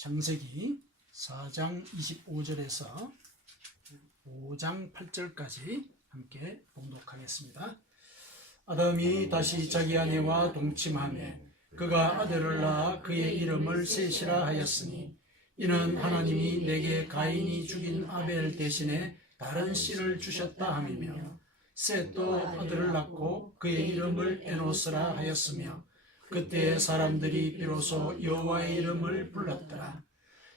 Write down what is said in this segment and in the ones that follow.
창세기 4장 25절에서 5장 8절까지 함께 봉독하겠습니다. 아담이 다시 자기 아내와 동침하며 그가 아들을 낳아 그의 이름을 셋이라 하였으니 이는 하나님이 내게 가인이 죽인 아벨 대신에 다른 씨를 주셨다 함이며 셋도 아들을 낳고 그의 이름을 에노스라 하였으며 그때 사람들이 비로소 여호와의 이름을 불렀더라.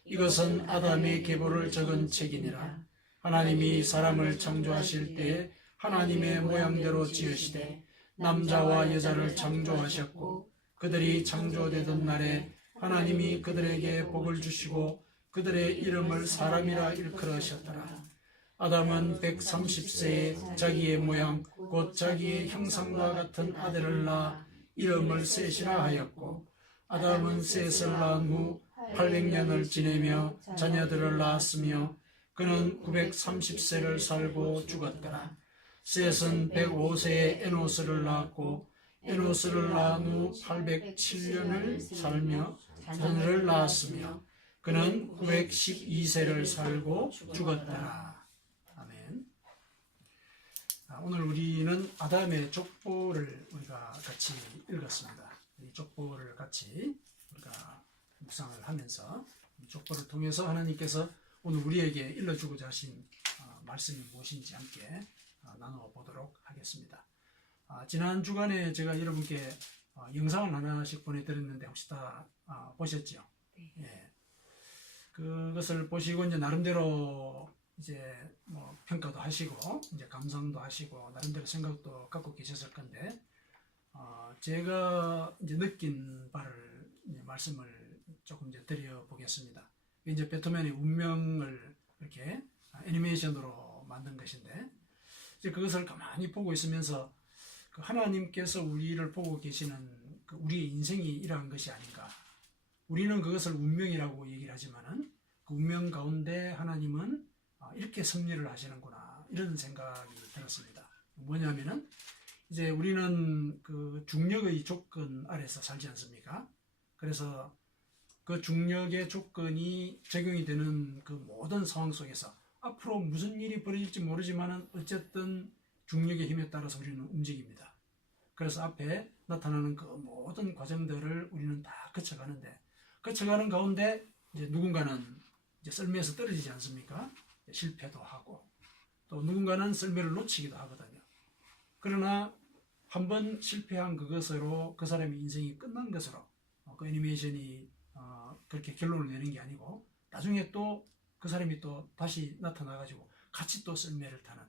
이것은 아담의 계보를 적은 책이니라. 하나님이 사람을 창조하실 때에 하나님의 모양대로 지으시되 남자와 여자를 창조하셨고 그들이 창조되던 날에 하나님이 그들에게 복을 주시고 그들의 이름을 사람이라 일컬으셨더라. 아담은 130세에 자기의 모양 곧 자기의 형상과 같은 아들을 낳아 이름을 셋이라 하였고 아담은 셋을 낳은 후 800년을 지내며 자녀들을 낳았으며 그는 930세를 살고 죽었더라. 셋은 105세에 에노스를 낳았고 에노스를 낳은 후 807년을 살며 자녀를 낳았으며 그는 912세를 살고 죽었더라. 아멘. 오늘 우리는 아담의 족보를 우리가 같이 읽었습니다. 이 족보를 같이 우리가 묵상을 하면서 이 족보를 통해서 하나님께서 오늘 우리에게 일러주고자 하신 말씀이 무엇인지 함께 나누어 보도록 하겠습니다. 지난 주간에 제가 여러분께 영상을 하나씩 보내드렸는데 혹시 다 보셨죠? 네. 예. 그것을 보시고 이제 나름대로 이제 뭐 평가도 하시고 이제 감상도 하시고 나름대로 생각도 갖고 계셨을 건데 제가 이제 느낀 바를 이제 말씀을 조금 이제 드려보겠습니다. 이제 배트맨의 운명을 이렇게 애니메이션으로 만든 것인데 이제 그것을 가만히 보고 있으면서 그 하나님께서 우리를 보고 계시는 그 우리의 인생이 이러한 것이 아닌가. 우리는 그것을 운명이라고 얘기를 하지만은 그 운명 가운데 하나님은 이렇게 섭리를 하시는구나 이런 생각이 들었습니다. 뭐냐면은 이제 우리는 그 중력의 조건 아래서 살지 않습니까? 그래서 그 중력의 조건이 적용이 되는 그 모든 상황 속에서 앞으로 무슨 일이 벌어질지 모르지만은 어쨌든 중력의 힘에 따라서 우리는 움직입니다. 그래서 앞에 나타나는 그 모든 과정들을 우리는 다 거쳐가는데 거쳐가는 가운데 이제 누군가는 이제 썰매에서 떨어지지 않습니까? 실패도 하고 또 누군가는 썰매를 놓치기도 하거든요. 그러나 한번 실패한 그것으로 그 사람의 인생이 끝난 것으로 그 애니메이션이 그렇게 결론을 내는 게 아니고 나중에 또 그 사람이 또 다시 나타나가지고 같이 또 썰매를 타는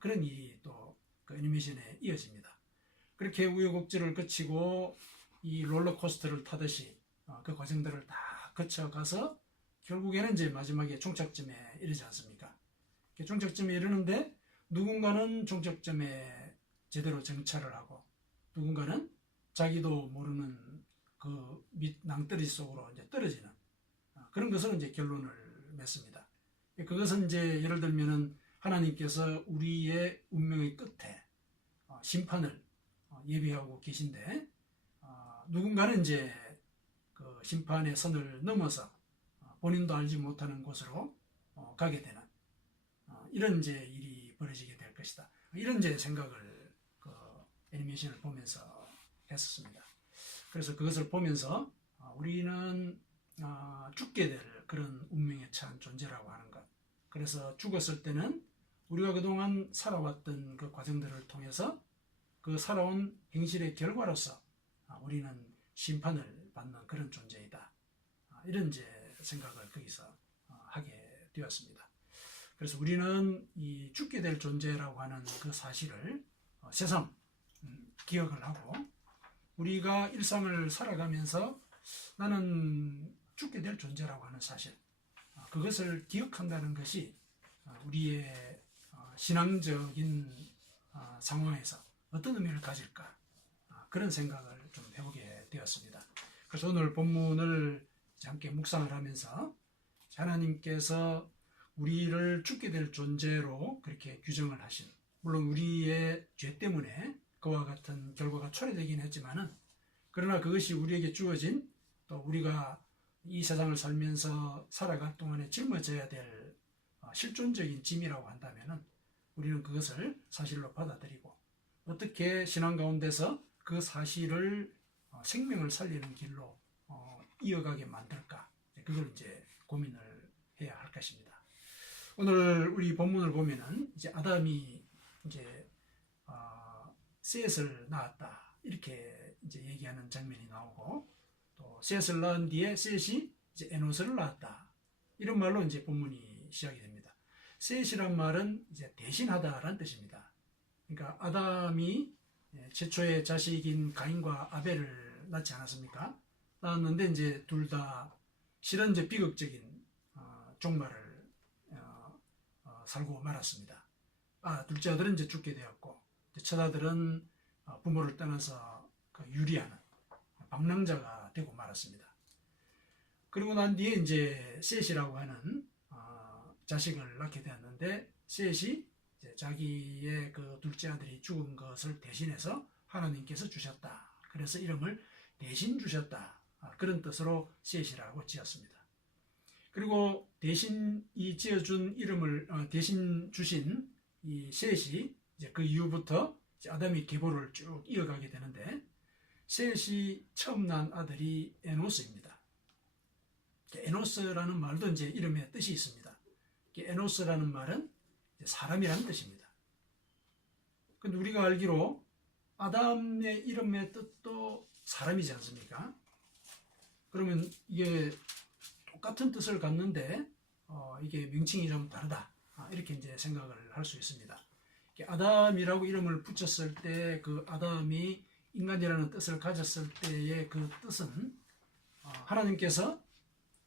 그런 일이 또 그 애니메이션에 이어집니다. 그렇게 우여곡절을 거치고 이 롤러코스터를 타듯이 그 과정들을 다 거쳐가서 결국에는 이제 마지막에 종착점에 이르지 않습니까? 종착점에 이르는데 누군가는 종착점에 제대로 정차를 하고 누군가는 자기도 모르는 그 밑 낭떠러지 속으로 이제 떨어지는 그런 것은 이제 결론을 맺습니다. 그것은 이제 예를 들면은 하나님께서 우리의 운명의 끝에 심판을 예비하고 계신데 누군가는 이제 그 심판의 선을 넘어서 본인도 알지 못하는 곳으로 가게 되는 이런 이제 일이 벌어지게 될 것이다. 이런 이제 생각을 그 애니메이션을 보면서 했었습니다. 그래서 그것을 보면서 우리는 죽게 될 그런 운명에 처한 존재라고 하는 것. 그래서 죽었을 때는 우리가 그동안 살아왔던 그 과정들을 통해서 그 살아온 행실의 결과로서 우리는 심판을 받는 그런 존재이다. 이런 이제 생각을 거기서 하게 되었습니다. 그래서 우리는 이 죽게 될 존재라고 하는 그 사실을 새삼 기억을 하고 우리가 일상을 살아가면서 나는 죽게 될 존재라고 하는 사실 그것을 기억한다는 것이 우리의 신앙적인 상황에서 어떤 의미를 가질까 그런 생각을 좀 해보게 되었습니다. 그래서 오늘 본문을 함께 묵상을 하면서 하나님께서 우리를 죽게 될 존재로 그렇게 규정을 하신 물론 우리의 죄 때문에 그와 같은 결과가 초래되긴 했지만은 그러나 그것이 우리에게 주어진 또 우리가 이 세상을 살면서 살아갈 동안에 짊어져야 될 실존적인 짐이라고 한다면은 우리는 그것을 사실로 받아들이고 어떻게 신앙 가운데서 그 사실을 생명을 살리는 길로 이어가게 만들까? 그걸 이제 고민을 해야 할 것입니다. 오늘 우리 본문을 보면은 이제 아담이 이제 셋을 낳았다 이렇게 이제 얘기하는 장면이 나오고 또 셋을 낳은 뒤에 셋이 이제 에노스를 낳았다 이런 말로 이제 본문이 시작이 됩니다. 셋이란 말은 이제 대신하다라는 뜻입니다. 그러니까 아담이 최초의 자식인 가인과 아벨을 낳지 않았습니까? 낳았는데 이제 둘 다 실은 이제 비극적인 종말을 살고 말았습니다. 둘째 아들은 이제 죽게 되었고 첫 아들은 부모를 떠나서 유리하는 방랑자가 되고 말았습니다. 그리고 난 뒤에 이제 셋이라고 하는 자식을 낳게 되었는데 셋이 이제 자기의 그 둘째 아들이 죽은 것을 대신해서 하나님께서 주셨다. 그래서 이름을 대신 주셨다. 그런 뜻으로 셋이라고 지었습니다. 그리고 대신 이 지어준 이름을 대신 주신 이 셋이 이제 그 이후부터 이제 아담이 계보를 쭉 이어가게 되는데 셋이 처음 난 아들이 에노스입니다. 에노스라는 말도 이제 이름에 뜻이 있습니다. 에노스라는 말은 사람이라는 뜻입니다. 근데 우리가 알기로 아담의 이름의 뜻도 사람이지 않습니까? 그러면 이게 똑같은 뜻을 갖는데 이게 명칭이 좀 다르다 이렇게 이제 생각을 할 수 있습니다. 아담이라고 이름을 붙였을 때 그 아담이 인간이라는 뜻을 가졌을 때의 그 뜻은 하나님께서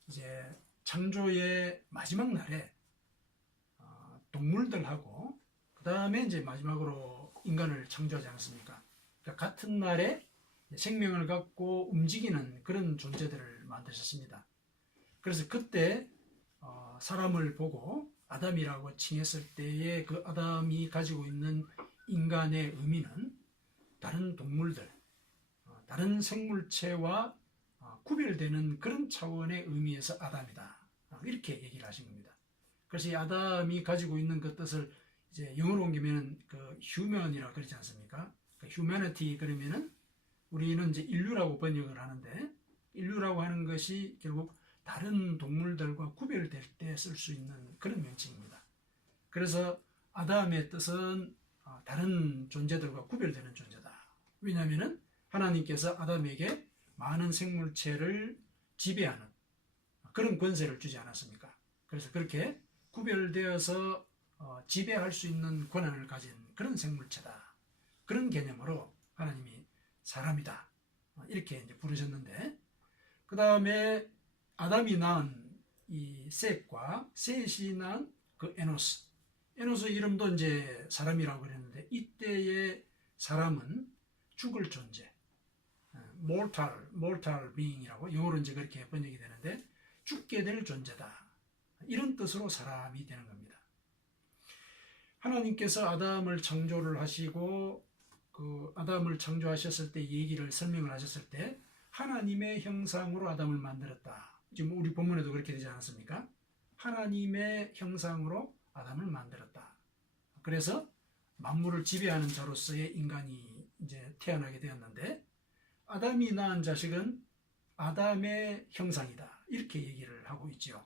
이제 창조의 마지막 날에 동물들하고 그 다음에 이제 마지막으로 인간을 창조하지 않습니까? 그러니까 같은 날에 생명을 갖고 움직이는 그런 존재들을 만드셨습니다. 그래서 그때 사람을 보고 아담이라고 칭했을 때의 그 아담이 가지고 있는 인간의 의미는 다른 동물들, 다른 생물체와 구별되는 그런 차원의 의미에서 아담이다. 이렇게 얘기를 하신 겁니다. 그래서 이 아담이 가지고 있는 그 뜻을 이제 영어로 옮기면 그 human이라고 그러지 않습니까? 그 humanity 그러면은 우리는 이제 인류라고 번역을 하는데 인류라고 하는 것이 결국 다른 동물들과 구별될 때 쓸 수 있는 그런 명칭입니다. 그래서 아담의 뜻은 다른 존재들과 구별되는 존재다. 왜냐하면 하나님께서 아담에게 많은 생물체를 지배하는 그런 권세를 주지 않았습니까? 그래서 그렇게 구별되어서 지배할 수 있는 권한을 가진 그런 생물체다. 그런 개념으로 하나님이 사람이다. 이렇게 이제 부르셨는데 그 다음에 아담이 낳은 이 셋과 셋이 낳은 그 에노스 이름도 이제 사람이라고 그랬는데 이때의 사람은 죽을 존재, mortal being이라고 영어로 이제 그렇게 번역이 되는데 죽게 될 존재다. 이런 뜻으로 사람이 되는 겁니다. 하나님께서 아담을 창조를 하시고 그 아담을 창조하셨을 때 얘기를 설명을 하셨을 때 하나님의 형상으로 아담을 만들었다. 지금 우리 본문에도 그렇게 되지 않았습니까? 하나님의 형상으로 아담을 만들었다. 그래서 만물을 지배하는 자로서의 인간이 이제 태어나게 되었는데 아담이 낳은 자식은 아담의 형상이다. 이렇게 얘기를 하고 있죠.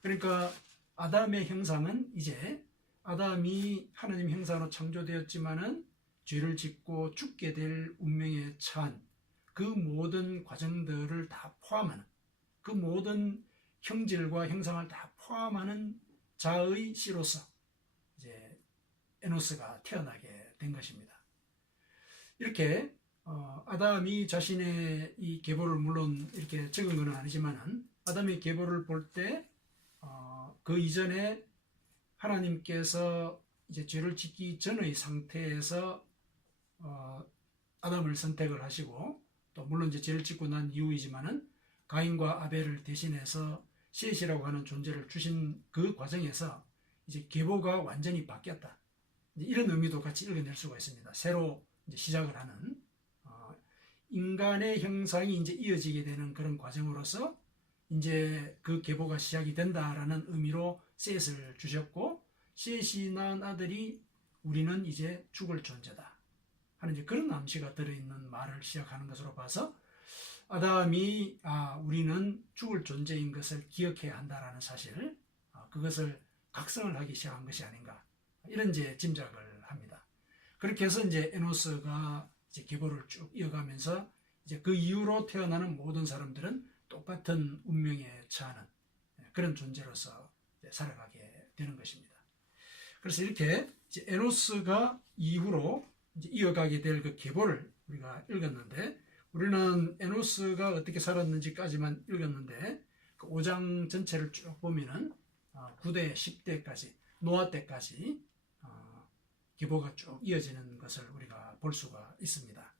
그러니까 아담의 형상은 이제 아담이 하나님 형상으로 창조되었지만은 죄를 짓고 죽게 될 운명에 처한 그 모든 과정들을 다 포함하는 그 모든 형질과 형상을 다 포함하는 자의 씨로서 이제 에노스가 태어나게 된 것입니다. 이렇게 아담이 자신의 이 계보를 물론 이렇게 적은 것은 아니지만은 아담의 계보를 볼 때 그 이전에 하나님께서 이제 죄를 짓기 전의 상태에서 아담을 선택을 하시고 또 물론 이제 죄를 짓고 난 이후이지만은 가인과 아벨을 대신해서 셋이라고 하는 존재를 주신 그 과정에서 이제 계보가 완전히 바뀌었다. 이런 의미도 같이 읽어낼 수가 있습니다. 새로 이제 시작을 하는 인간의 형상이 이제 이어지게 되는 그런 과정으로서 이제 그 계보가 시작이 된다라는 의미로 셋을 주셨고, 셋이 낳은 아들이 우리는 이제 죽을 존재다 하는 이제 그런 암시가 들어있는 말을 시작하는 것으로 봐서 아담이 우리는 죽을 존재인 것을 기억해야 한다라는 사실, 그것을 각성을 하기 시작한 것이 아닌가, 이런 이제 짐작을 합니다. 그렇게 해서 이제 에노스가 이제 계보를 쭉 이어가면서 이제 그 이후로 태어나는 모든 사람들은 똑같은 운명에 처하는 그런 존재로서 살아가게 되는 것입니다. 그래서 이렇게 이제 에노스가 이후로 이제 이어가게 될 그 계보를 우리가 읽었는데, 우리는 에노스가 어떻게 살았는지까지만 읽었는데, 그 5장 전체를 쭉 보면은 9대, 10대까지, 노아 때까지 계보가 쭉 이어지는 것을 우리가 볼 수가 있습니다.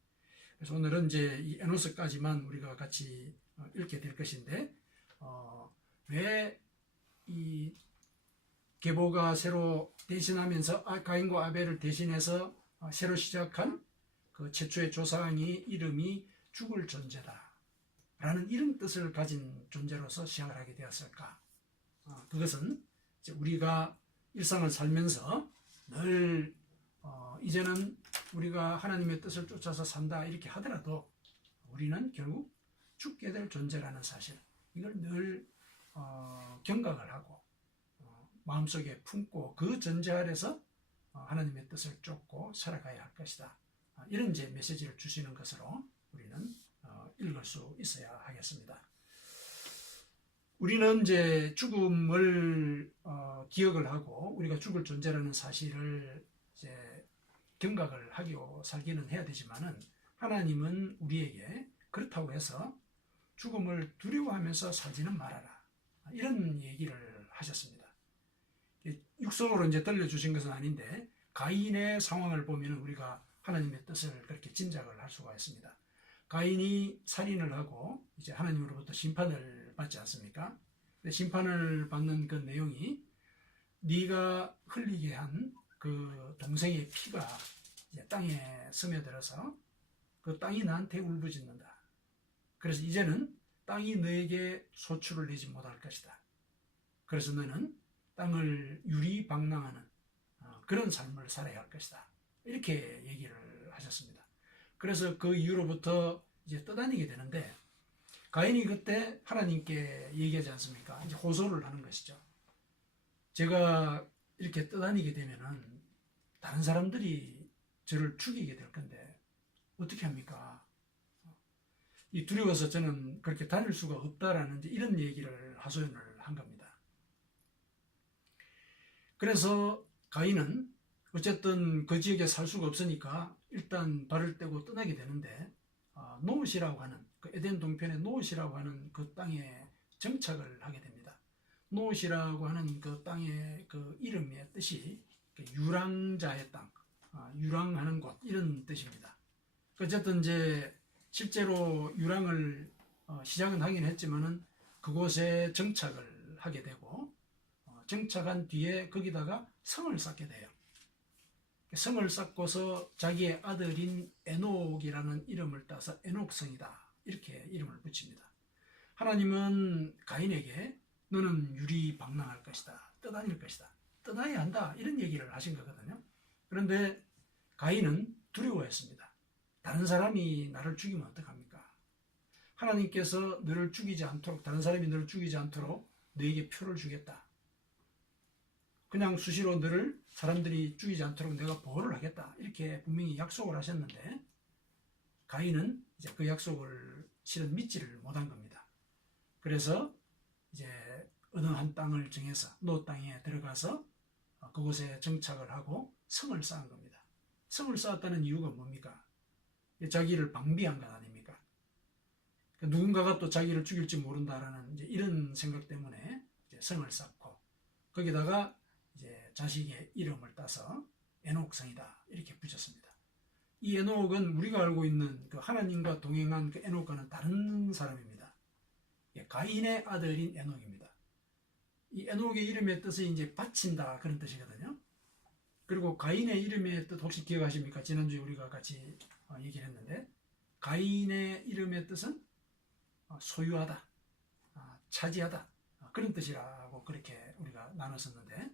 그래서 오늘은 이제 이 에노스까지만 우리가 같이 읽게 될 것인데, 왜 이 계보가 새로 대신하면서 가인과 아벨을 대신해서 새로 시작한 그 최초의 조상의 이름이 죽을 존재다 라는 이런 뜻을 가진 존재로서 시작을 하게 되었을까? 그것은 이제 우리가 일상을 살면서 늘 이제는 우리가 하나님의 뜻을 쫓아서 산다 이렇게 하더라도 우리는 결국 죽게 될 존재라는 사실, 이걸 늘 경각을 하고 마음속에 품고 그 전제 아래서 하나님의 뜻을 쫓고 살아가야 할 것이다, 이런 이제 메시지를 주시는 것으로 우리는 읽을 수 있어야 하겠습니다. 우리는 이제 죽음을 기억을 하고 우리가 죽을 존재라는 사실을 이제 경각을 하고 살기는 해야 되지만은, 하나님은 우리에게 그렇다고 해서 죽음을 두려워하면서 살지는 말아라, 이런 얘기를 하셨습니다. 육성으로 이제 들려주신 것은 아닌데, 가인의 상황을 보면 우리가 하나님의 뜻을 그렇게 짐작을 할 수가 있습니다. 가인이 살인을 하고 이제 하나님으로부터 심판을 받지 않습니까? 심판을 받는 그 내용이, 네가 흘리게 한 그 동생의 피가 이제 땅에 스며들어서 그 땅이 나한테 울부짖는다. 그래서 이제는 땅이 너에게 소출을 내지 못할 것이다. 그래서 너는 땅을 유리방랑하는 그런 삶을 살아야 할 것이다, 이렇게 얘기를 하셨습니다. 그래서 그 이후로부터 이제 떠다니게 되는데, 가인이 그때 하나님께 얘기하지 않습니까? 이제 호소를 하는 것이죠. 제가 이렇게 떠다니게 되면은 다른 사람들이 저를 죽이게 될 건데 어떻게 합니까? 이 두려워서 저는 그렇게 다닐 수가 없다라는 이런 얘기를 하소연을 한 겁니다. 그래서 가인은 어쨌든 그 지역에 살 수가 없으니까 일단 발을 떼고 떠나게 되는데, 노옷이라고 하는 그 에덴 동편의 노옷이라고 하는 그 땅에 정착을 하게 됩니다. 노옷이라고 하는 그 땅의 그 이름의 뜻이 유랑자의 땅, 유랑하는 곳, 이런 뜻입니다. 어쨌든 이제 실제로 유랑을 시작은 하긴 했지만은 그곳에 정착을 하게 되고, 정착한 뒤에 거기다가 성을 쌓게 돼요. 성을 쌓고서 자기의 아들인 에녹이라는 이름을 따서 에녹성이다, 이렇게 이름을 붙입니다. 하나님은 가인에게 너는 유리방랑할 것이다, 떠다닐 것이다, 떠나야 한다, 이런 얘기를 하신 거거든요. 그런데 가인은 두려워했습니다. 다른 사람이 나를 죽이면 어떡합니까? 하나님께서 너를 죽이지 않도록, 다른 사람이 너를 죽이지 않도록 너에게 표를 주겠다, 그냥 수시로 너를 사람들이 죽이지 않도록 내가 보호를 하겠다, 이렇게 분명히 약속을 하셨는데, 가인은 이제 그 약속을 실은 믿지를 못한 겁니다. 그래서 이제 어느 한 땅을 정해서 노 땅에 들어가서 그곳에 정착을 하고 성을 쌓은 겁니다. 성을 쌓았다는 이유가 뭡니까? 자기를 방비한 것 아닙니까? 누군가가 또 자기를 죽일지 모른다라는 이제 이런 생각 때문에 이제 성을 쌓고, 거기다가 이제 자식의 이름을 따서 에녹성이다, 이렇게 붙였습니다. 이 에녹은 우리가 알고 있는 그 하나님과 동행한 그 에녹과는 다른 사람입니다. 가인의 아들인 에녹입니다. 이 에녹의 이름의 뜻이 이제 바친다, 그런 뜻이거든요. 그리고 가인의 이름의 뜻 혹시 기억하십니까? 지난주에 우리가 같이 얘기를 했는데, 가인의 이름의 뜻은 소유하다, 차지하다, 그런 뜻이라고 그렇게 우리가 나눴었는데,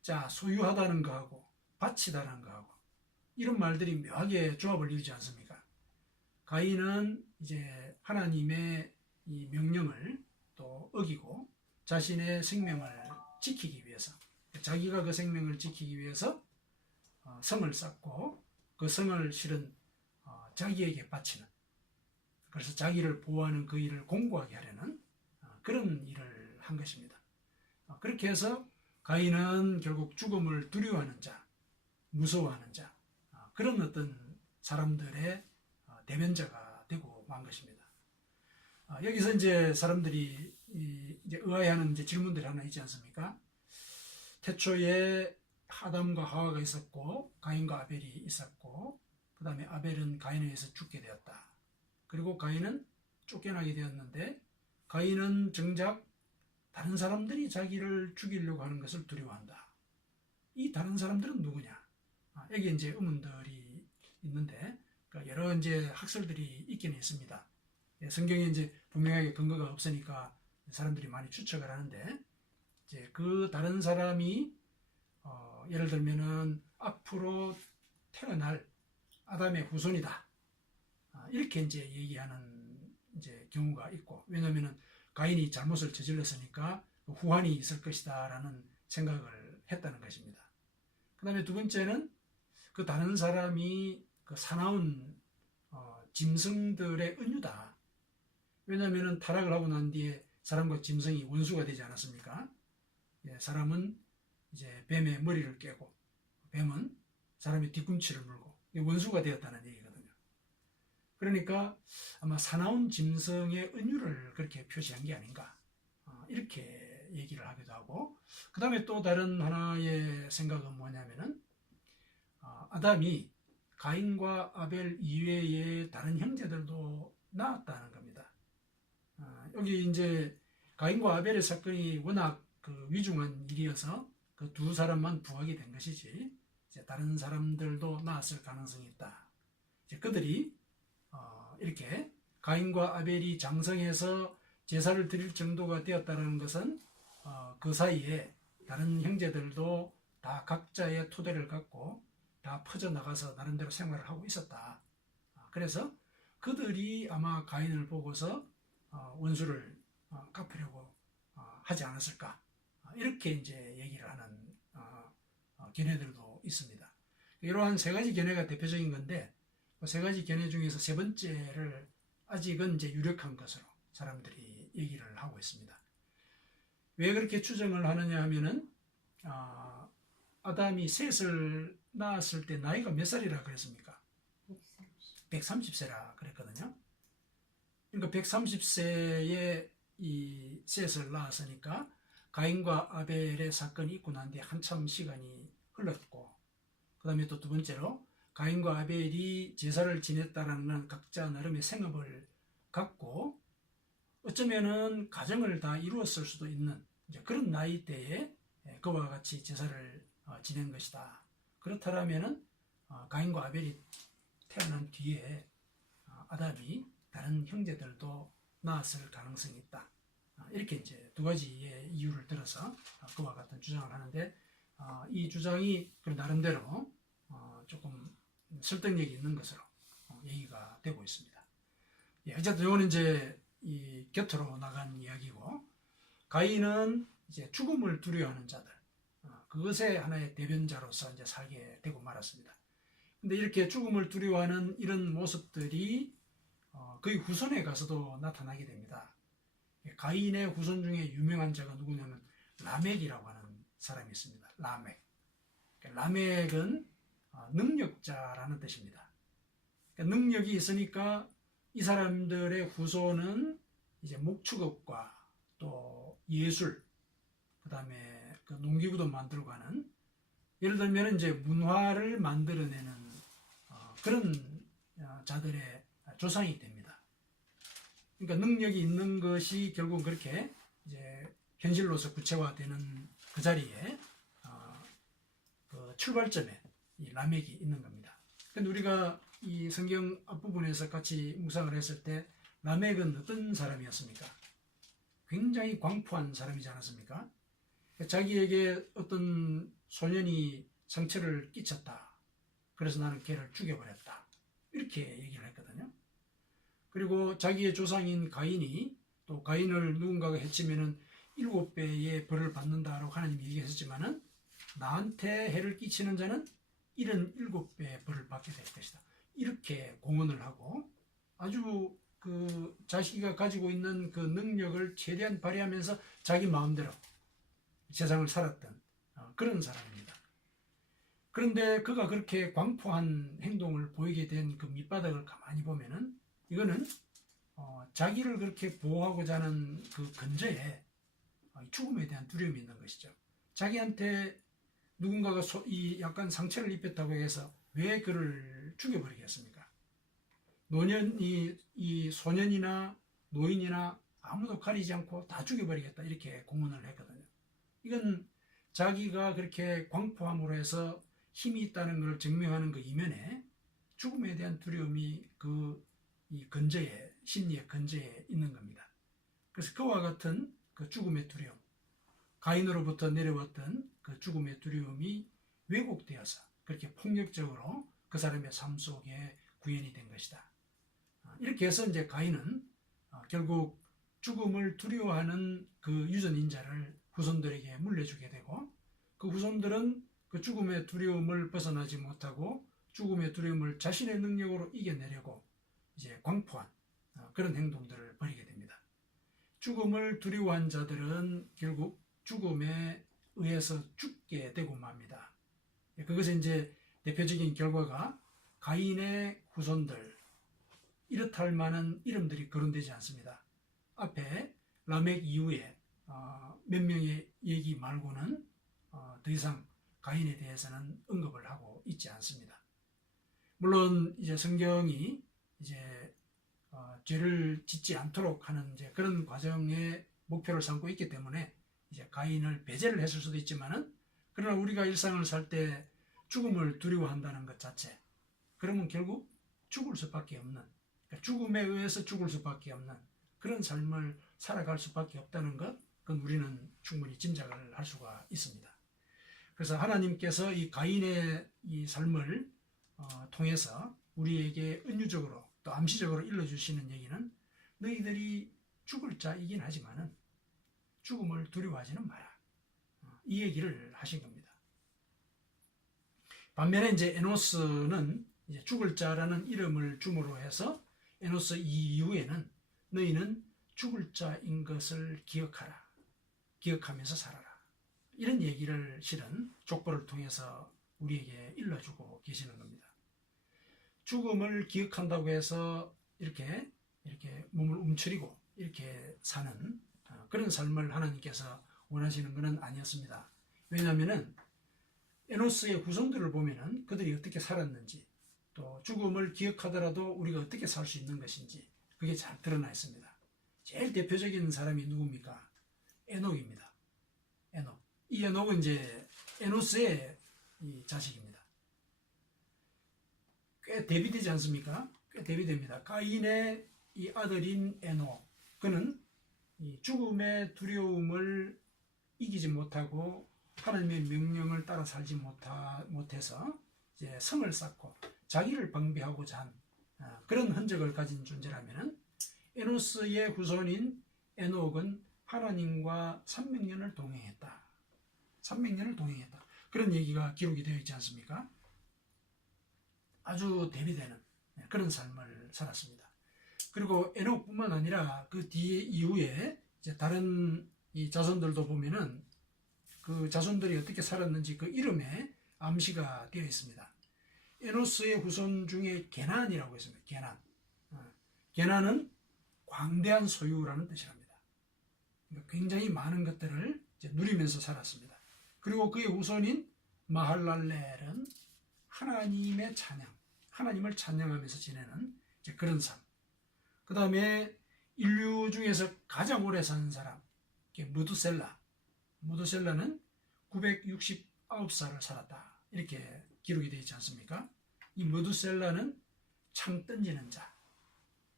자, 소유하다는 거하고 바치다는 거하고 이런 말들이 묘하게 조합을 이루지 않습니까? 가인은 이제 하나님의 이 명령을 또 어기고 자신의 생명을 지키기 위해서, 자기가 그 생명을 지키기 위해서 성을 쌓고 그 성을 실은 자기에게 바치는, 그래서 자기를 보호하는 그 일을 공고하게 하려는 그런 일을 한 것입니다. 그렇게 해서 가인은 결국 죽음을 두려워하는 자, 무서워하는 자, 그런 어떤 사람들의 대변자가 되고 만 것입니다. 여기서 이제 사람들이 이제 의아해하는 이제 질문들이 하나 있지 않습니까? 태초에 아담과 하와가 있었고 가인과 아벨이 있었고, 그 다음에 아벨은 가인에 의해서 죽게 되었다. 그리고 가인은 쫓겨나게 되었는데, 가인은 정작 다른 사람들이 자기를 죽이려고 하는 것을 두려워한다. 이 다른 사람들은 누구냐? 여기 이제 의문들이 있는데, 그러니까 여러 이제 학설들이 있기는 있습니다. 성경에 이제 분명하게 근거가 없으니까 사람들이 많이 추측을 하는데, 이제 그 다른 사람이 예를 들면은 앞으로 태어날 아담의 후손이다, 이렇게 이제 얘기하는 이제 경우가 있고, 왜냐면은 가인이 잘못을 저질렀으니까 후환이 있을 것이다라는 생각을 했다는 것입니다. 그 다음에 두 번째는 그 다른 사람이 그 사나운 짐승들의 은유다. 왜냐하면 타락을 하고 난 뒤에 사람과 짐승이 원수가 되지 않았습니까? 사람은 이제 뱀의 머리를 깨고 뱀은 사람의 뒤꿈치를 물고 원수가 되었다는 얘기거든요. 그러니까 아마 사나운 짐승의 은유를 그렇게 표시한 게 아닌가, 이렇게 얘기를 하기도 하고, 그 다음에 또 다른 하나의 생각은 뭐냐면은 아담이 가인과 아벨 이외의 다른 형제들도 낳았다는 겁니다. 여기 이제 가인과 아벨의 사건이 워낙 그 위중한 일이어서 그 두 사람만 부하게 된 것이지, 이제 다른 사람들도 낳았을 가능성이 있다. 이제 그들이 이렇게 가인과 아벨이 장성해서 제사를 드릴 정도가 되었다는 것은 그 사이에 다른 형제들도 다 각자의 토대를 갖고 다 퍼져나가서 나름대로 생활을 하고 있었다. 그래서 그들이 아마 가인을 보고서 원수를 갚으려고 하지 않았을까, 이렇게 이제 얘기를 하는 견해들도 있습니다. 이러한 세 가지 견해가 대표적인 건데, 그 세 가지 견해 중에서 세 번째를 아직은 이제 유력한 것으로 사람들이 얘기를 하고 있습니다. 왜 그렇게 추정을 하느냐 하면은 아담이 셋을 낳았을 때 나이가 몇 살이라 그랬습니까? 130세라 그랬거든요. 그러니까 130세에 이 셋을 낳았으니까 가인과 아벨의 사건이 있고 난 뒤에 한참 시간이 흘렀고, 그 다음에 또 두 번째로 가인과 아벨이 제사를 지냈다라는 각자 나름의 생업을 갖고 어쩌면은 가정을 다 이루었을 수도 있는 이제 그런 나이대에 그와 같이 제사를 지낸 것이다. 그렇다면은 가인과 아벨이 태어난 뒤에 아담이 다른 형제들도 낳았을 가능성이 있다. 이렇게 이제 두 가지의 이유를 들어서 그와 같은 주장을 하는데, 이 주장이 나름대로 조금 설득력이 있는 것으로 얘기가 되고 있습니다. 어쨌든 이거는 이제 이 곁으로 나간 이야기고, 가인은 이제 죽음을 두려워하는 자들, 그것의 하나의 대변자로서 이제 살게 되고 말았습니다. 근데 이렇게 죽음을 두려워하는 이런 모습들이 그의 후손에 가서도 나타나게 됩니다. 가인의 후손 중에 유명한 자가 누구냐면 라멕이라고 하는 사람이 있습니다. 라멕은 능력자라는 뜻입니다. 능력이 있으니까 이 사람들의 후손은 이제 목축업과 또 예술, 그 다음에 그 농기구도 만들고 하는, 예를 들면 이제 문화를 만들어내는 그런 자들의 조상이 됩니다. 그러니까 능력이 있는 것이 결국 그렇게 이제 현실로서 구체화되는 그 자리에 그 출발점에 이 라멕이 있는 겁니다. 근데 우리가 이 성경 앞부분에서 같이 묵상을 했을 때 라멕은 어떤 사람이었습니까? 굉장히 광포한 사람이지 않았습니까? 자기에게 어떤 소년이 상처를 끼쳤다. 그래서 나는 걔를 죽여버렸다. 이렇게 얘기를 했거든요. 그리고 자기의 조상인 가인이 또 가인을 누군가가 해치면은 7배의 벌을 받는다라고 하나님이 얘기했었지만은 나한테 해를 끼치는 자는 77배의 벌을 받게 될 것이다. 이렇게 공언을 하고 아주 그 자기가 가지고 있는 그 능력을 최대한 발휘하면서 자기 마음대로 세상을 살았던 그런 사람입니다. 그런데 그가 그렇게 광포한 행동을 보이게 된 그 밑바닥을 가만히 보면은 이거는 자기를 그렇게 보호하고자 하는 그 근저에 죽음에 대한 두려움이 있는 것이죠. 자기한테 누군가가 약간 상처를 입혔다고 해서 왜 그를 죽여버리겠습니까? 이 소년이나 노인이나 아무도 가리지 않고 다 죽여버리겠다 이렇게 공언을 했거든요. 이건 자기가 그렇게 광포함으로 해서 힘이 있다는 걸 증명하는 그 이면에 죽음에 대한 두려움이 이 근저에, 심리의 근저에 있는 겁니다. 그래서 그와 같은 그 죽음의 두려움, 가인으로부터 내려왔던 그 죽음의 두려움이 왜곡되어서 그렇게 폭력적으로 그 사람의 삶 속에 구현이 된 것이다. 이렇게 해서 이제 가인은 결국 죽음을 두려워하는 그 유전인자를 후손들에게 물려주게 되고 그 후손들은 그 죽음의 두려움을 벗어나지 못하고 죽음의 두려움을 자신의 능력으로 이겨내려고 이제 광포한 그런 행동들을 벌이게 됩니다. 죽음을 두려워한 자들은 결국 죽음에 의해서 죽게 되고 맙니다. 그것은 이제 대표적인 결과가 가인의 후손들, 이렇다 할 만한 이름들이 거론되지 않습니다. 앞에 라멕 이후에 몇 명의 얘기 말고는 더 이상 가인에 대해서는 언급을 하고 있지 않습니다. 물론 이제 성경이 이제 죄를 짓지 않도록 하는 이제 그런 과정의 목표를 삼고 있기 때문에 이제 가인을 배제를 했을 수도 있지만은 그러나 우리가 일상을 살 때 죽음을 두려워한다는 것 자체, 그러면 결국 죽을 수밖에 없는, 그러니까 죽음에 의해서 죽을 수밖에 없는 그런 삶을 살아갈 수밖에 없다는 것, 그건 우리는 충분히 짐작을 할 수가 있습니다. 그래서 하나님께서 이 가인의 이 삶을 통해서 우리에게 은유적으로 또 암시적으로 일러주시는 얘기는 너희들이 죽을 자이긴 하지만은 죽음을 두려워하지는 마라. 이 얘기를 하신 겁니다. 반면에 이제 에노스는 이제 죽을 자라는 이름을 줌으로 해서 에노스 이후에는 너희는 죽을 자인 것을 기억하라. 기억하면서 살아라. 이런 얘기를 실은 족보를 통해서 우리에게 일러주고 계시는 겁니다. 죽음을 기억한다고 해서 이렇게 몸을 움츠리고 이렇게 사는 그런 삶을 하나님께서 원하시는 것은 아니었습니다. 왜냐하면은 에노스의 후손들을 보면은 그들이 어떻게 살았는지 또 죽음을 기억하더라도 우리가 어떻게 살 수 있는 것인지 그게 잘 드러나 있습니다. 제일 대표적인 사람이 누굽니까? 에녹입니다. 에녹. 이 에녹은 이제 에노스의 이 자식입니다. 꽤 대비되지 않습니까? 꽤 대비됩니다. 가인의 이 아들인 에녹, 그는 이 죽음의 두려움을 이기지 못하고 하나님의 명령을 따라 살지 못해서 이제 성을 쌓고 자기를 방비하고자 한 그런 흔적을 가진 존재라면은 에노스의 후손인 에녹은 하나님과 300년을 동행했다. 300년을 동행했다. 그런 얘기가 기록이 되어 있지 않습니까? 아주 대비되는 그런 삶을 살았습니다. 그리고 에녹뿐만 아니라 그 뒤에 이후에 이제 다른 이 자손들도 보면은 그 자손들이 어떻게 살았는지 그 이름에 암시가 되어 있습니다. 에노스의 후손 중에 게난이라고 있습니다. 게난. 게난은 광대한 소유라는 뜻이랍니다. 그러니까 굉장히 많은 것들을 이제 누리면서 살았습니다. 그리고 그의 후손인 마할랄렐은 하나님의 찬양, 하나님을 찬양하면서 지내는 이제 그런 삶. 그 다음에 인류 중에서 가장 오래 산 사람, 무두셀라. 무두셀라는 969살을 살았다. 이렇게 기록이 되어 있지 않습니까? 이 무두셀라는 창 던지는 자,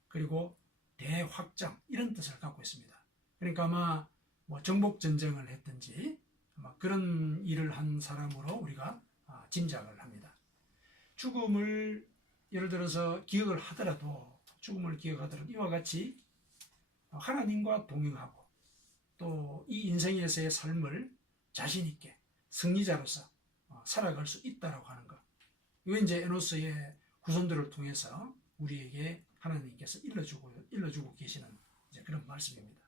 그리고 대확장 이런 뜻을 갖고 있습니다. 그러니까 아마 뭐 정복 전쟁을 했든지 아마 그런 일을 한 사람으로 우리가 짐작을 합니다. 죽음을 예를 들어서 기억을 하더라도 이와 같이 하나님과 동행하고 또 이 인생에서의 삶을 자신 있게 승리자로서 살아갈 수 있다라고 하는 것. 이건 이제 에노스의 후손들을 통해서 우리에게 하나님께서 일러주고 계시는 이제 그런 말씀입니다.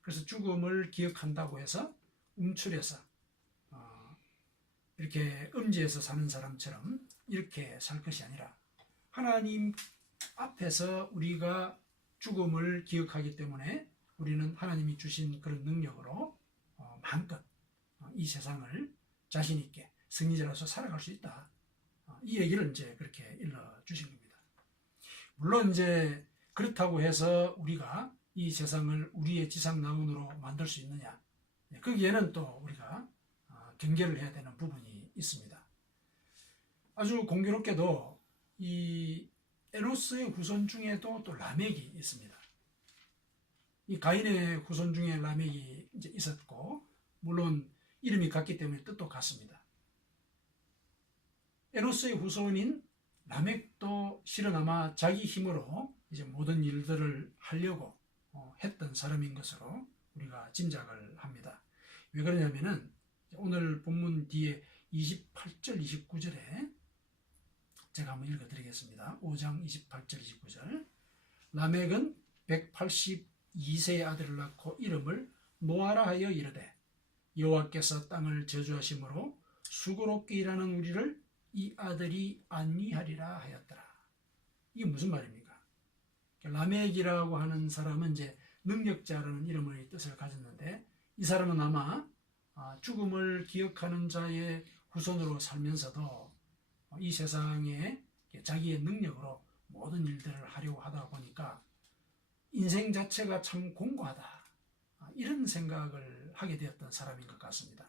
그래서 죽음을 기억한다고 해서 움츠려서 이렇게 음지에서 사는 사람처럼 이렇게 살 것이 아니라 하나님 앞에서 우리가 죽음을 기억하기 때문에 우리는 하나님이 주신 그런 능력으로 마음껏 이 세상을 자신 있게 승리자로서 살아갈 수 있다. 이 얘기를 이제 그렇게 일러 주신 겁니다. 물론 이제 그렇다고 해서 우리가 이 세상을 우리의 지상낙원으로 만들 수 있느냐? 거기에는 또 우리가 경계를 해야 되는 부분이 있습니다. 아주 공교롭게도 이 에노스의 후손 중에도 또 라멕이 있습니다. 이 가인의 후손 중에 라멕이 이제 있었고, 물론 이름이 같기 때문에 뜻도 같습니다. 에노스의 후손인 라멕도 실은 아마 자기 힘으로 이제 모든 일들을 하려고 했던 사람인 것으로 우리가 짐작을 합니다. 왜 그러냐면은 오늘 본문 뒤에 28절, 29절에 제가 한번 읽어드리겠습니다. 5장 28절, 29절. 라멕은 182세의 아들을 낳고 이름을 노아라 하여 이르되 여호와께서 땅을 저주하심으로 수고롭게 일하는 우리를 이 아들이 안위하리라 하였더라. 이게 무슨 말입니까? 라멕이라고 하는 사람은 이제 능력자라는 이름의 뜻을 가졌는데 이 사람은 아마 죽음을 기억하는 자의 후손으로 살면서도 이 세상에 자기의 능력으로 모든 일들을 하려고 하다 보니까 인생 자체가 참 공고하다. 이런 생각을 하게 되었던 사람인 것 같습니다.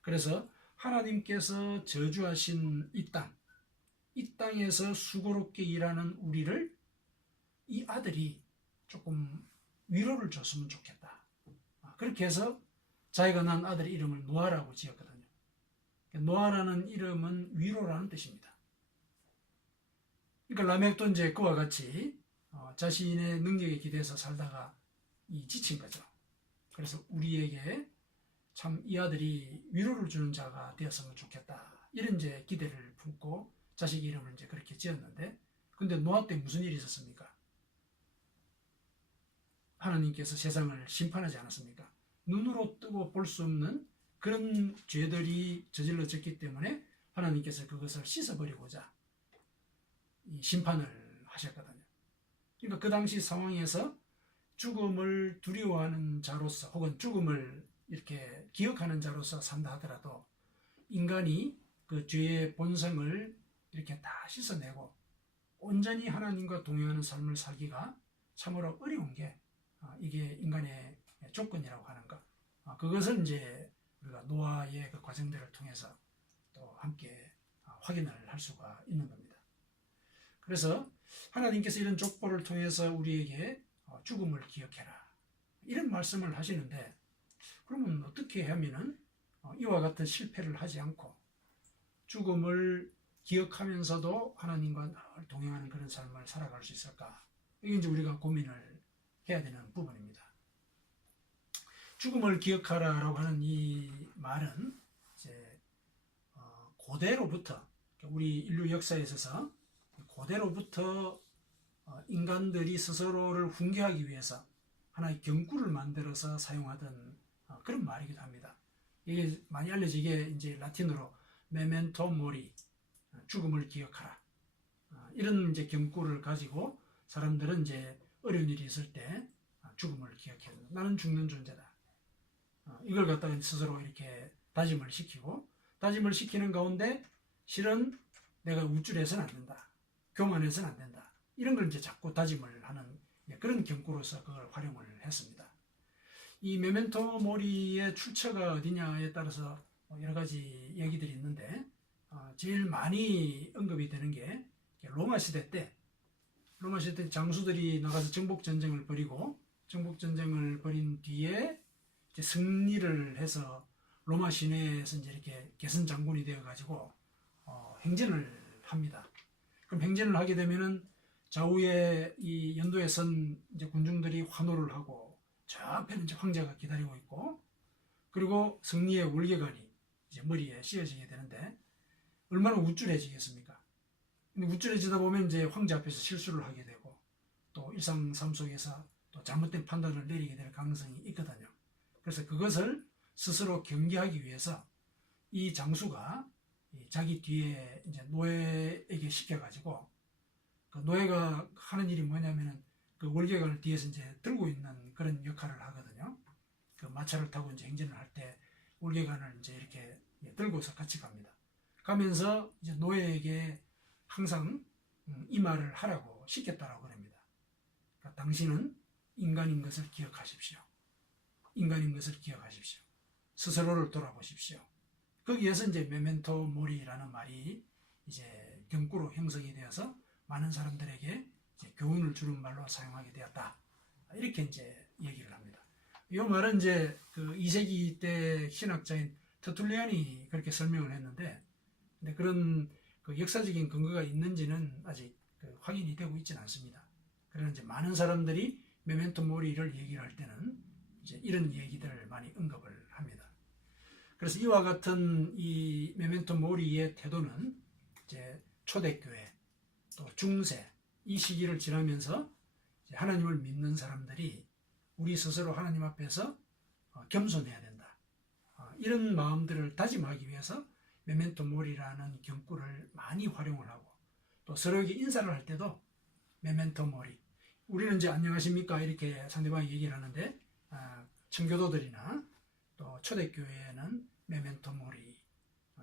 그래서 하나님께서 저주하신 이 땅에서 수고롭게 일하는 우리를 이 아들이 조금 위로를 줬으면 좋겠다. 그렇게 해서 자기가 낳은 아들의 이름을 노아라고 지었거든요. 노아라는 이름은 위로라는 뜻입니다. 그러니까 라멕도 이제 그와 같이 자신의 능력에 기대서 살다가 지친 거죠. 그래서 우리에게 참 이 아들이 위로를 주는 자가 되었으면 좋겠다. 이런 이제 기대를 품고 자식 이름을 이제 그렇게 지었는데, 근데 노아 때 무슨 일이 있었습니까? 하나님께서 세상을 심판하지 않았습니까? 눈으로 뜨고 볼 수 없는 그런 죄들이 저질러졌기 때문에 하나님께서 그것을 씻어버리고자 심판을 하셨거든요. 그러니까 그 당시 상황에서 죽음을 두려워하는 자로서 혹은 죽음을 이렇게 기억하는 자로서 산다 하더라도 인간이 그 죄의 본성을 이렇게 다 씻어내고 온전히 하나님과 동행하는 삶을 살기가 참으로 어려운 게 이게 인간의 조건이라고 하는 것. 그것을 이제 우리가 노아의 그 과정들을 통해서 또 함께 확인을 할 수가 있는 겁니다. 그래서 하나님께서 이런 족보를 통해서 우리에게 죽음을 기억해라. 이런 말씀을 하시는데, 그러면 어떻게 하면은 이와 같은 실패를 하지 않고 죽음을 기억하면서도 하나님과 늘 동행하는 그런 삶을 살아갈 수 있을까? 이게 이제 우리가 고민을 해야 되는 부분입니다. 죽음을 기억하라라고 하는 이 말은 이제 고대로부터 우리 인류 역사에 있어서 고대로부터 인간들이 스스로를 훈계하기 위해서 하나의 경구를 만들어서 사용하던 그런 말이기도 합니다. 이게 많이 알려지게 이제 라틴어로 메멘토 모리, 죽음을 기억하라. 이런 이제 경구를 가지고 사람들은 이제 어려운 일이 있을 때 죽음을 기억해야 된다. 나는 죽는 존재다. 이걸 갖다가 스스로 이렇게 다짐을 시키고, 다짐을 시키는 가운데 실은 내가 우쭐해서는 안 된다. 교만해서는 안 된다. 이런 걸 이제 자꾸 다짐을 하는 그런 경구로서 그걸 활용을 했습니다. 이 메멘토 모리의 출처가 어디냐에 따라서 여러 가지 얘기들이 있는데, 제일 많이 언급이 되는 게 로마 시대 때 장수들이 나가서 정복 전쟁을 벌이고 정복전쟁을 벌인 뒤에 이제 승리를 해서 로마 시내에서 이제 이렇게 개선 장군이 되어가지고 행진을 합니다. 그럼 행진을 하게 되면은 좌우에 이 연도에 선 이제 군중들이 환호를 하고 저 앞에는 이제 황제가 기다리고 있고 그리고 승리의 월계관이 이제 머리에 씌워지게 되는데 얼마나 우쭐해지겠습니까? 근데 우쭐해지다 보면 이제 황제 앞에서 실수를 하게 되고 또 일상 삶 속에서 또 잘못된 판단을 내리게 될 가능성이 있거든요. 그래서 그것을 스스로 경계하기 위해서 이 장수가 자기 뒤에 이제 노예에게 시켜가지고 그 노예가 하는 일이 뭐냐면은 그 월계관을 뒤에서 이제 들고 있는 그런 역할을 하거든요. 그 마차를 타고 이제 행진을 할 때 월계관을 이제 이렇게 들고서 같이 갑니다. 가면서 이제 노예에게 항상 이 말을 하라고 시켰다라고 그럽니다. 그러니까 당신은 인간인 것을 기억하십시오. 인간인 것을 기억하십시오. 스스로를 돌아보십시오. 거기에서 이제 메멘토 모리라는 말이 이제 경구로 형성이 되어서 많은 사람들에게 이제 교훈을 주는 말로 사용하게 되었다. 이렇게 이제 얘기를 합니다. 이 말은 이제 그 2세기 때 신학자인 터툴리안이 그렇게 설명을 했는데, 근데 그런 그 역사적인 근거가 있는지는 아직 그 확인이 되고 있지는 않습니다. 그러나 이제 많은 사람들이 메멘토 모리를 얘기를 할 때는 이제 이런 얘기들을 많이 언급을 합니다. 그래서 이와 같은 이 메멘토 모리의 태도는 이제 초대교회 또 중세 이 시기를 지나면서 하나님을 믿는 사람들이 우리 스스로 하나님 앞에서 겸손해야 된다. 이런 마음들을 다짐하기 위해서 메멘토 모리라는 경구를 많이 활용을 하고 또 서로에게 인사를 할 때도 메멘토 모리. 우리는 이제 안녕하십니까 이렇게 상대방이 얘기를 하는데 청교도들이나 또 초대교회에는 메멘토 모리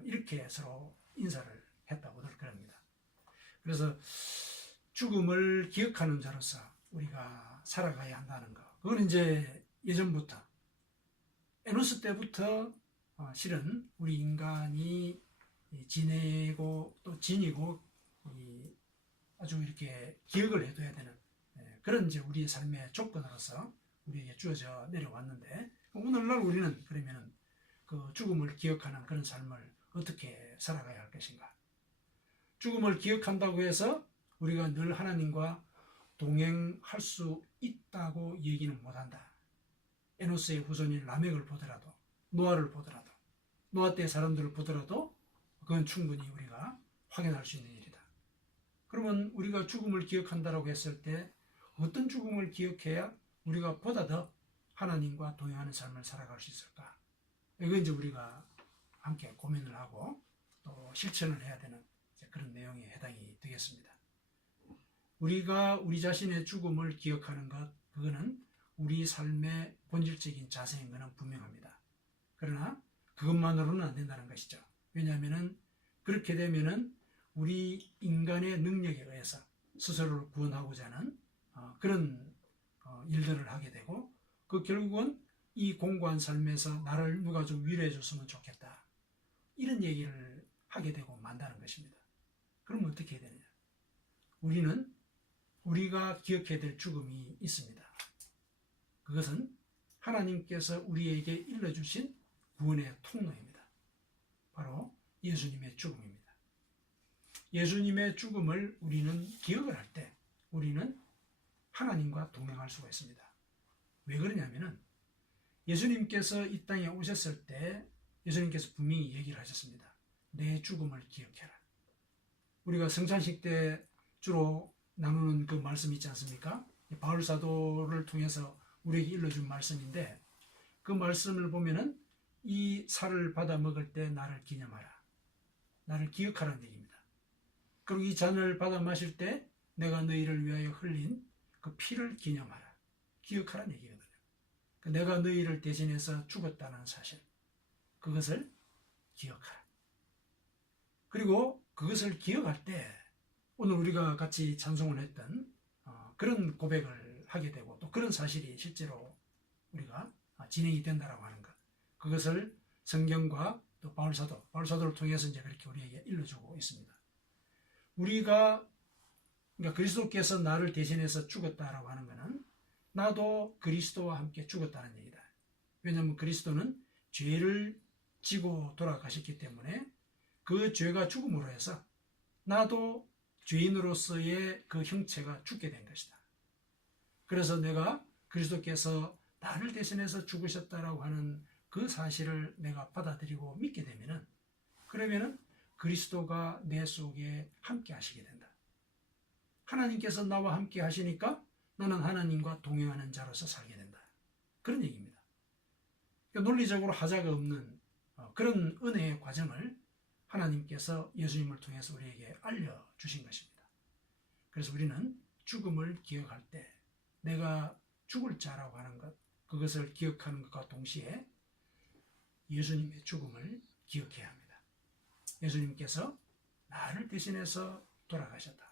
이렇게 서로 인사를 했다고들 그럽니다. 그래서 죽음을 기억하는 자로서 우리가 살아가야 한다는 것. 그건 이제 예전부터 에노스 때부터 실은 우리 인간이 지내고 또 지니고 아주 이렇게 기억을 해둬야 되는 그런 이제 우리의 삶의 조건으로서 우리에게 주어져 내려왔는데 오늘날 우리는 그러면은 그 죽음을 기억하는 그런 삶을 어떻게 살아가야 할 것인가? 죽음을 기억한다고 해서 우리가 늘 하나님과 동행할 수 있다고 얘기는 못한다. 에노스의 후손인 라멕을 보더라도 노아를 보더라도 노아 때 사람들을 보더라도 그건 충분히 우리가 확인할 수 있는 일이다. 그러면 우리가 죽음을 기억한다고 했을 때 어떤 죽음을 기억해야 우리가 보다 더 하나님과 동행하는 삶을 살아갈 수 있을까? 이거 이제 우리가 함께 고민을 하고 또 실천을 해야 되는 그런 내용에 해당이 되겠습니다. 우리가 우리 자신의 죽음을 기억하는 것, 그거는 우리 삶의 본질적인 자세인 것은 분명합니다. 그러나 그것만으로는 안 된다는 것이죠. 왜냐하면 그렇게 되면은 우리 인간의 능력에 의해서 스스로를 구원하고자 하는 그런 일들을 하게 되고 그 결국은 이 공고한 삶에서 나를 누가 좀 위로해 줬으면 좋겠다. 이런 얘기를 하게 되고 만다는 것입니다. 그럼 어떻게 해야 되느냐? 우리는 우리가 기억해야 될 죽음이 있습니다. 그것은 하나님께서 우리에게 일러주신 구원의 통로입니다. 바로 예수님의 죽음입니다. 예수님의 죽음을 우리는 기억을 할 때 우리는 하나님과 동행할 수가 있습니다. 왜 그러냐면은 예수님께서 이 땅에 오셨을 때 예수님께서 분명히 얘기를 하셨습니다. 내 죽음을 기억해라. 우리가 성찬식 때 주로 나누는 그 말씀이 있지 않습니까? 바울 사도를 통해서 우리에게 일러준 말씀인데 그 말씀을 보면은 이 살을 받아 먹을 때 나를 기념하라. 나를 기억하라는 얘기입니다. 그리고 이 잔을 받아 마실 때 내가 너희를 위하여 흘린 그 피를 기념하라. 기억하라는 얘기거든요. 내가 너희를 대신해서 죽었다는 사실. 그것을 기억하라. 그리고 그것을 기억할 때 오늘 우리가 같이 찬송을 했던 그런 고백을 하게 되고 또 그런 사실이 실제로 우리가 진행이 된다라고 하는 것. 그것을 성경과 또 바울사도를 통해서 이제 그렇게 우리에게 일러주고 있습니다. 우리가 그러니까 그리스도께서 나를 대신해서 죽었다라고 하는 것은 나도 그리스도와 함께 죽었다는 얘기다. 왜냐하면 그리스도는 죄를 지고 돌아가셨기 때문에 그 죄가 죽음으로 해서 나도 죄인으로서의 그 형체가 죽게 된 것이다. 그래서 내가 그리스도께서 나를 대신해서 죽으셨다라고 하는 그 사실을 내가 받아들이고 믿게 되면은, 그러면은 그리스도가 내 속에 함께 하시게 된다. 하나님께서 나와 함께 하시니까 나는 하나님과 동행하는 자로서 살게 된다. 그런 얘기입니다. 그러니까 논리적으로 하자가 없는 그런 은혜의 과정을 하나님께서 예수님을 통해서 우리에게 알려주신 것입니다. 그래서 우리는 죽음을 기억할 때 내가 죽을 자라고 하는 것, 그것을 기억하는 것과 동시에 예수님의 죽음을 기억해야 합니다. 예수님께서 나를 대신해서 돌아가셨다.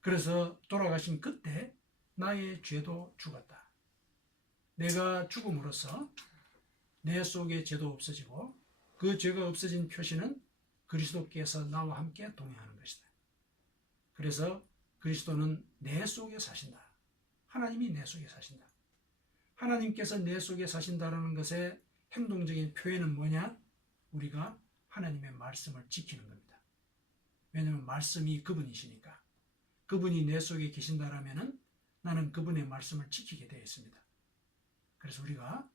그래서 돌아가신 그때 나의 죄도 죽었다. 내가 죽음으로써 내 속의 죄도 없어지고 그 죄가 없어진 표시는 그리스도께서 나와 함께 동행하는 것이다. 그래서 그리스도는 내 속에 사신다. 하나님이 내 속에 사신다. 하나님께서 내 속에 사신다라는 것의 행동적인 표현은 뭐냐? 우리가 하나님의 말씀을 지키는 겁니다. 왜냐하면 말씀이 그분이시니까. 그분이 내 속에 계신다라면은 나는 그분의 말씀을 지키게 되어 있습니다. 그래서 우리가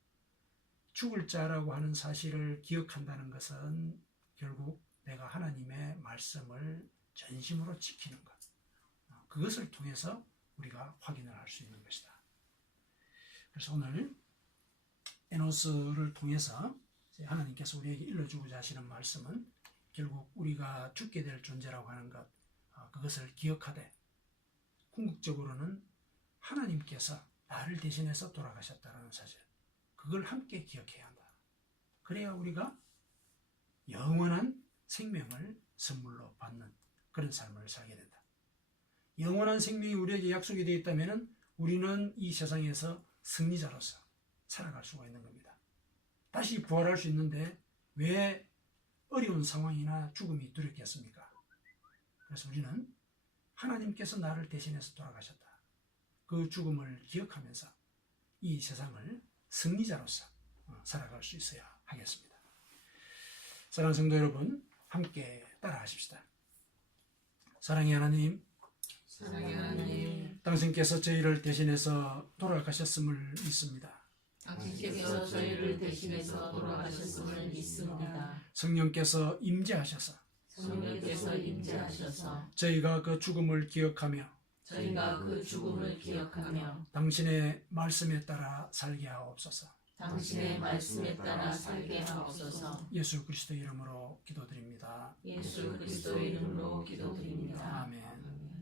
죽을 자라고 하는 사실을 기억한다는 것은 결국 내가 하나님의 말씀을 전심으로 지키는 것, 그것을 통해서 우리가 확인을 할 수 있는 것이다. 그래서 오늘 에노스를 통해서 하나님께서 우리에게 일러주고자 하시는 말씀은 결국 우리가 죽게 될 존재라고 하는 것, 그것을 기억하되 궁극적으로는 하나님께서 나를 대신해서 돌아가셨다는 사실, 그걸 함께 기억해야 한다. 그래야 우리가 영원한 생명을 선물로 받는 그런 삶을 살게 된다. 영원한 생명이 우리에게 약속이 되어 있다면 우리는 이 세상에서 승리자로서 살아갈 수가 있는 겁니다. 다시 부활할 수 있는데 왜 어려운 상황이나 죽음이 두렵겠습니까? 그래서 우리는 하나님께서 나를 대신해서 돌아가셨다. 그 죽음을 기억하면서 이 세상을 승리자로서 살아갈 수 있어야 하겠습니다. 사랑하는 성도 여러분, 함께 따라하십시다. 사랑의 하나님, 사랑의 하나님, 당신께서 저희를 대신해서 돌아가셨음을 믿습니다. 당신께서 저희를 대신해서 돌아가셨음을 믿습니다. 성령께서 임재하셔서 성령께서 임재하셔서 저희가 그 죽음을 기억하며 저희가 그 죽음을 기억하며 당신의 말씀에 따라 살게 하옵소서. 당신의 말씀에 따라 살게 하옵소서. 예수 그리스도 이름으로 기도드립니다. 예수 그리스도의 이름으로 기도드립니다. 아멘.